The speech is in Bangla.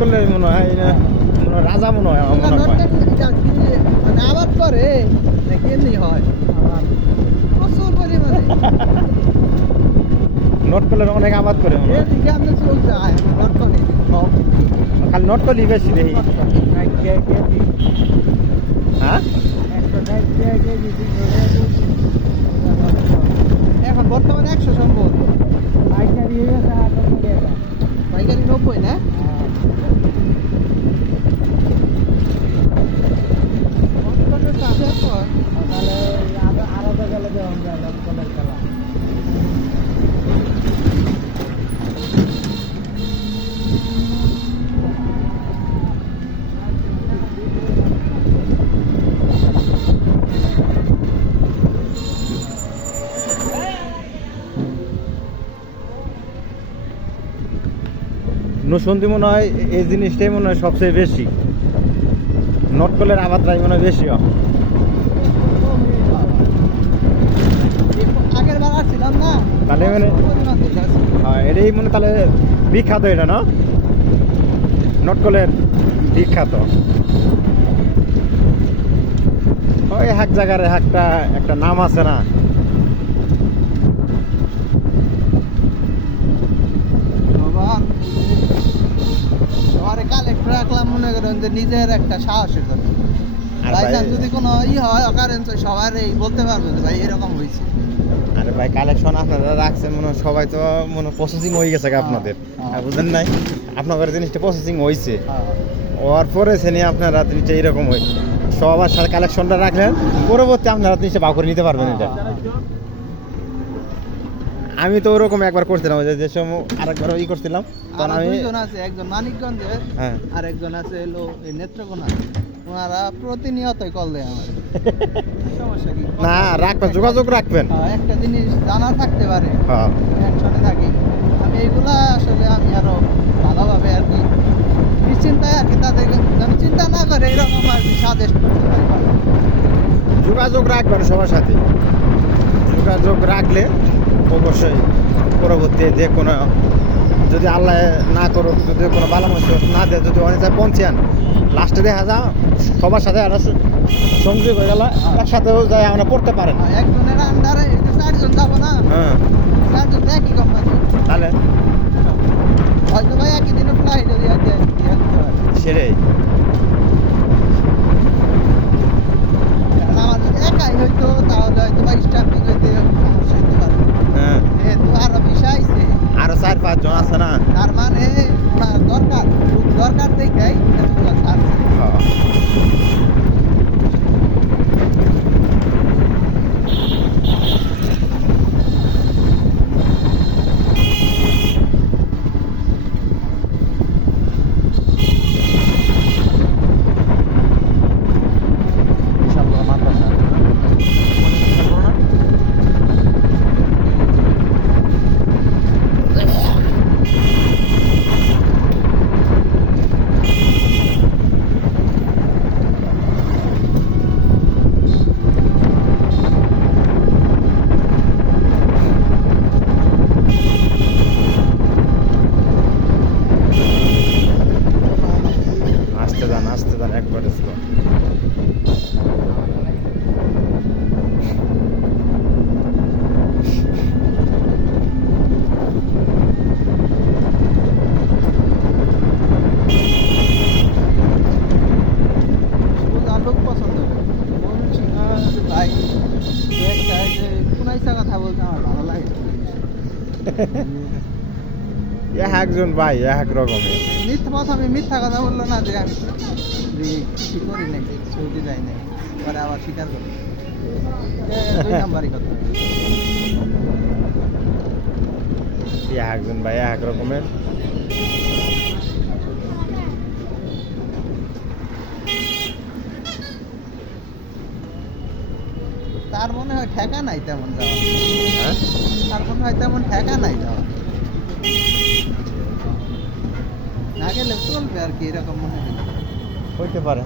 করলে মনে হয় রাজা মনে হয় আমার মনে হয়। মানে আবাদ করে নাকি এমনি হয় প্রচুর পরিমাণে নোট করলে অনেক আবাদ করে মনে হয়। এদিকে আমরা চলছে নোট করে সব খালি নোট করলেই বেশি দেখি। হ্যাঁ এখন বর্তমানে 100 সম্ভব পাইকারি 90 না নসন্দি মনে হয় এই জিনিসটাই মনে হয় সবচেয়ে বেশি। নটকলের আবাদটাই মনে হয় বেশি হয়। আগের বার আসছিলাম না তাহলে মানে হ্যাঁ এটাই মনে তাহলে বিখ্যাত এটা না নটকলের বিখ্যাত। ওই এক জায়গার একটা নাম আছে না শহরে কালেক্টর রাখলাম মনে করেন যে নিজের একটা সাহসের জন্য আর ভাই ভাই- যদি কোনো হয় অকারেন্স সবার এই বলতে পারবে যে ভাই এরকম হয়েছে আরে ভাই কালেকশন আপনারা রাখছেন মনে হয় সবাই তো মনে প্রসেসিং হয়ে গেছে আপনাদের আর বুঝেন নাই আপনাদের জিনিসটা প্রসেসিং হয়েছে হওয়ার পরে নিয়ে আপনারা জিনিসটা এইরকম হয় সবার সাথে কালেকশনটা রাখলেন পরবর্তী আপনারা জিনিসটা ভাগ করে নিতে পারবেন এটা। আমি তো ওরকম একবার করছিলাম ওই যে সময় আরেকবার ই করছিলাম তখন আমি দুইজন আছে একজন মানিকগঞ্জের হ্যাঁ আর একজন আছে এলো এই নেত্রকোনা ওনারা প্রতিনিয়তই কল দেয় আমার সমস্যা কি না রাখবেন যোগাযোগ রাখবেন। একটা জিনিস জানা থাকতে পারে হ্যাঁ টেনশনে থাকি আমি এইগুলা আসলে আমি আরো ভালোভাবে আর কি নিশ্চিন্তায় আর কি তাদেরকে যেন চিন্তা না করে এরকম আর কি সাজেস্ট করতে পারি যোগাযোগ রাখবেন সবার সাথে। যোগাযোগ রাখলে অবশ্যই পরবর্তী যে কোনো যদি আল্লাহ না করুক যদি কোনো ভালো মন্দ না দেয় যদি অনেক যায় পৌঁছান লাস্টে দেখা যা সবার সাথে আরো সংযোগ হয়ে গেল একসাথেও যাই আমরা পড়তে পারেন। একজনের আন্ডারে এই যে 4 জন যাবো না হ্যাঁ 4 জন একই কোম্পানি তাহলে হয়তো ভাই একই দিনে ফ্লাইটে দিয়ে সেটাই আমার যদি একাই হইতো তাহলে হয়তো বা স্টাফিং হইতে সমস্যা হতে পারে হ্যাঁ যেহেতু আরো বিষয় আইছে আরো 4-5 জন আছে না। তার মানে ওনার দরকার দরকার দেখেই ছাড়ছে হ্যাঁ আসতে যান একবারে slow। সোজা লোক পছন্দ করে ভাই দু একটা যে কোনাইসা কথা বলতে আমার ভালো লাগে একজন ভাই এক রকমের প্রথমে মিথ্যা কথা বললো না যে আমি যে কিছু করি নাকি সৌদি যাই নাই পরে আবার স্বীকার করি 2 নাম্বারই কথা একজন ভাই এক রকমের। তার মনে হয় ঠেকা নাই তেমন যাওয়া হ্যাঁ তার মনে হয় তেমন ঠেকা নাই যাওয়া না গেলে চলবে আর কি এরকম মনে হয় হইতে পারে।